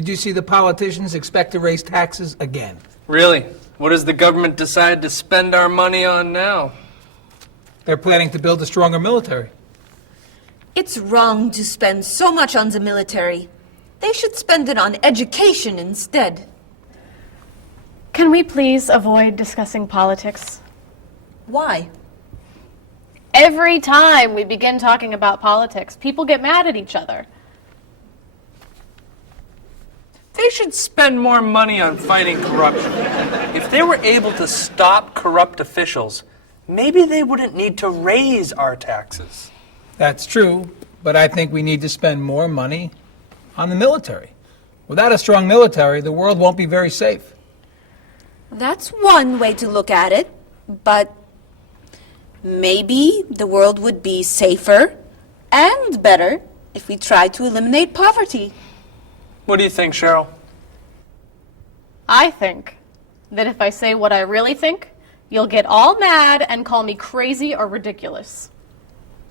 Did you see the politicians expect to raise taxes again? Really? What has the government decided to spend our money on now? They're planning to build a stronger military. It's wrong to spend so much on the military. They should spend it on education instead. Can we please avoid discussing politics? Why? Every time we begin talking about politics, people get mad at each other. They should spend more money on fighting corruption. If they were able to stop corrupt officials, maybe they wouldn't need to raise our taxes. That's true, but I think we need to spend more money on the military. Without a strong military, the world won't be very safe. That's one way to look at it, but maybe the world would be safer and better if we tried to eliminate poverty. What do you think, Cheryl? I think that if I say what I really think, you'll get all mad and call me crazy or ridiculous.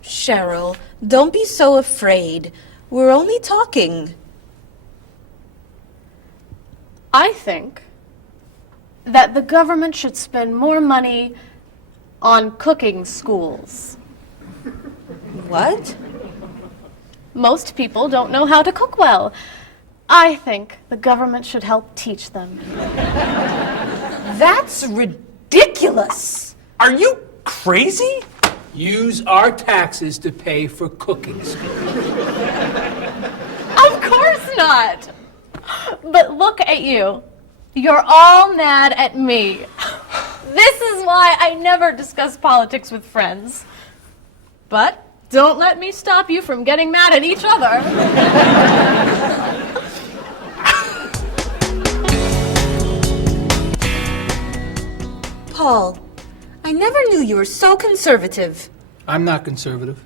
Cheryl, don't be so afraid. We're only talking. I think that the government should spend more money on cooking schools. What? Most people don't know how to cook well. I think the government should help teach them. That's ridiculous. Are you crazy? Use our taxes to pay for cooking school. Of course not! But look at you. You're all mad at me. This is why I never discuss politics with friends. But don't let me stop you from getting mad at each other. Paul, I never knew you were so conservative. I'm not conservative.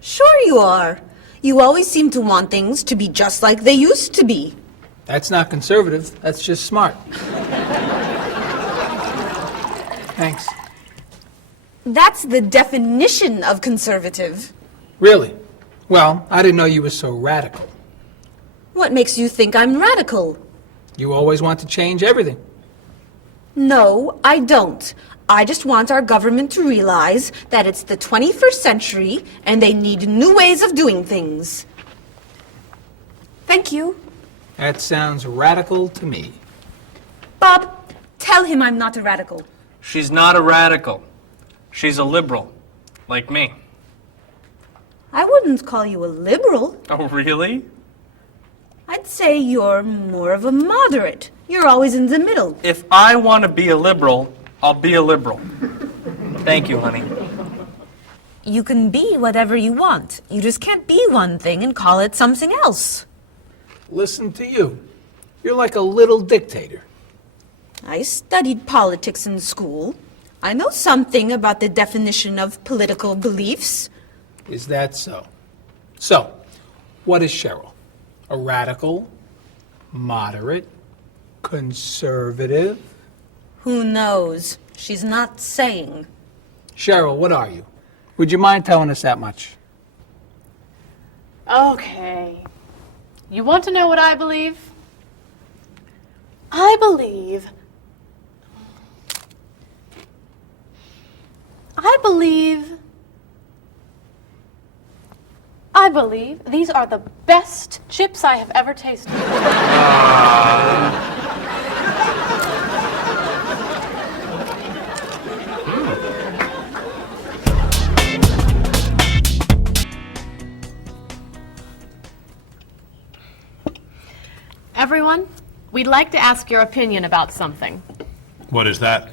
Sure you are. You always seem to want things to be just like they used to be. That's not conservative, that's just smart. Thanks. That's the definition of conservative. Really? Well, I didn't know you were so radical. What makes you think I'm radical? You always want to change everything. No, I don't. I just want our government to realize that it's the 21st century and they need new ways of doing things. Thank you. That sounds radical to me. Bob, tell him I'm not a radical. She's not a radical. She's a liberal, like me. I wouldn't call you a liberal. Oh, really? I'd say you're more of a moderate. You're always in the middle. If I want to be a liberal, I'll be a liberal. Thank you, honey. You can be whatever you want. You just can't be one thing and call it something else. Listen to you. You're like a little dictator. I studied politics in school. I know something about the definition of political beliefs. Is that so? So, what is Cheryl? A radical, moderate, conservative? Who knows? She's not saying. Cheryl, what are you? Would you mind telling us that much? Okay. You want to know what I believe? I believe these are the best chips I have ever tasted. Everyone, we'd like to ask your opinion about something. What is that?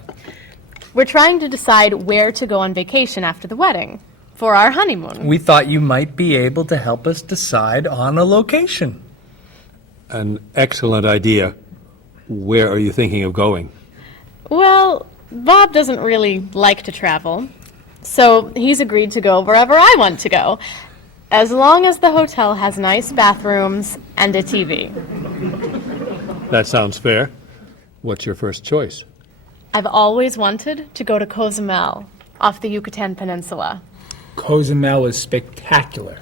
We're trying to decide where to go on vacation after the wedding for our honeymoon. We thought you might be able to help us decide on a location. An excellent idea. Where are you thinking of going? Well, Bob doesn't really like to travel, so he's agreed to go wherever I want to go, as long as the hotel has nice bathrooms and a TV. That sounds fair. What's your first choice? I've always wanted to go to Cozumel, off the Yucatan Peninsula. Cozumel is spectacular.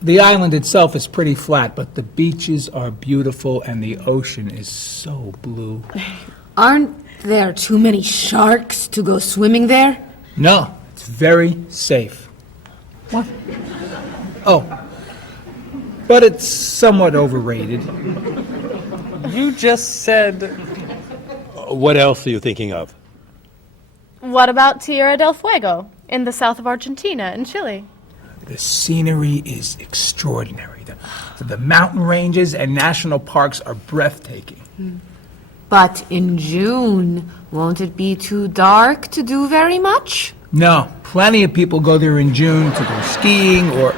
The island itself is pretty flat, but the beaches are beautiful and the ocean is so blue. Aren't there too many sharks to go swimming there? No, it's very safe. What? Oh, but it's somewhat overrated. You just said. What else are you thinking of? What about Tierra del Fuego in the south of Argentina and Chile? The scenery is extraordinary. The mountain ranges and national parks are breathtaking. But in June, won't it be too dark to do very much? No, plenty of people go there in June to go skiing or...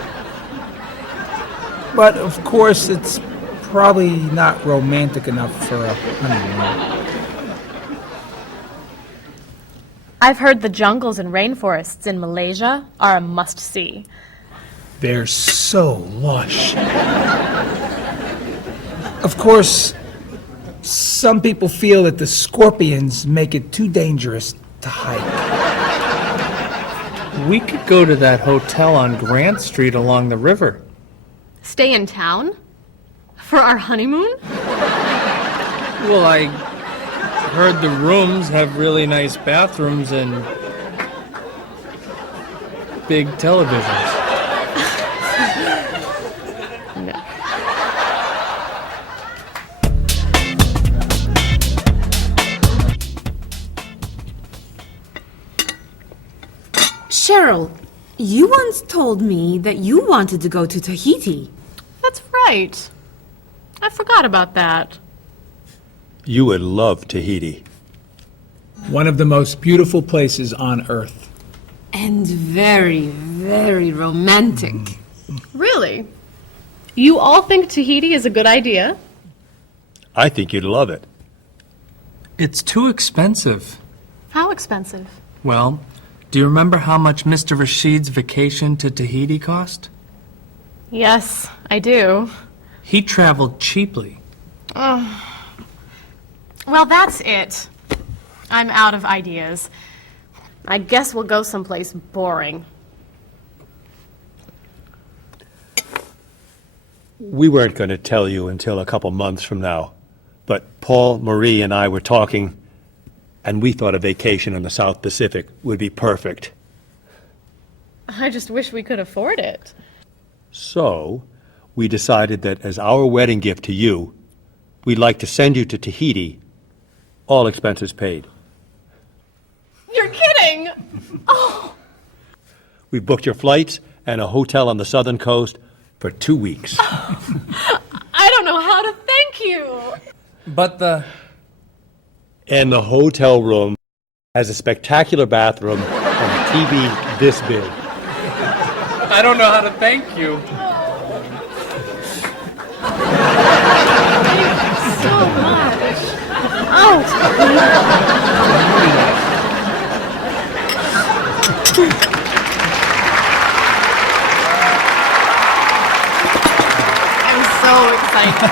But of course, it's probably not romantic enough for a honeymoon. I've heard the jungles and rainforests in Malaysia are a must-see. They're so lush. Of course, some people feel that the scorpions make it too dangerous to hike. We could go to that hotel on Grant Street along the river. Stay in town? For our honeymoon? Well, I heard the rooms have really nice bathrooms and big televisions. Cheryl, you once told me that you wanted to go to Tahiti. That's right. I forgot about that. You would love Tahiti. One of the most beautiful places on Earth. And very, very romantic. Really? You all think Tahiti is a good idea? I think you'd love it. It's too expensive. How expensive? Well, do you remember how much Mr. Rashid's vacation to Tahiti cost? Yes, I do. He traveled cheaply. Well, that's it. I'm out of ideas. I guess we'll go someplace boring. We weren't going to tell you until a couple months from now, but Paul, Marie, and I were talking, and we thought a vacation in the South Pacific would be perfect. I just wish we could afford it. So, we decided that as our wedding gift to you, we'd like to send you to Tahiti, all expenses paid. You're kidding! Oh, We booked your flights and a hotel on the southern coast for 2 weeks. I don't know how to thank you. But And the hotel room has a spectacular bathroom and a TV this big. I don't know how to thank you. So much. Oh. I'm so excited.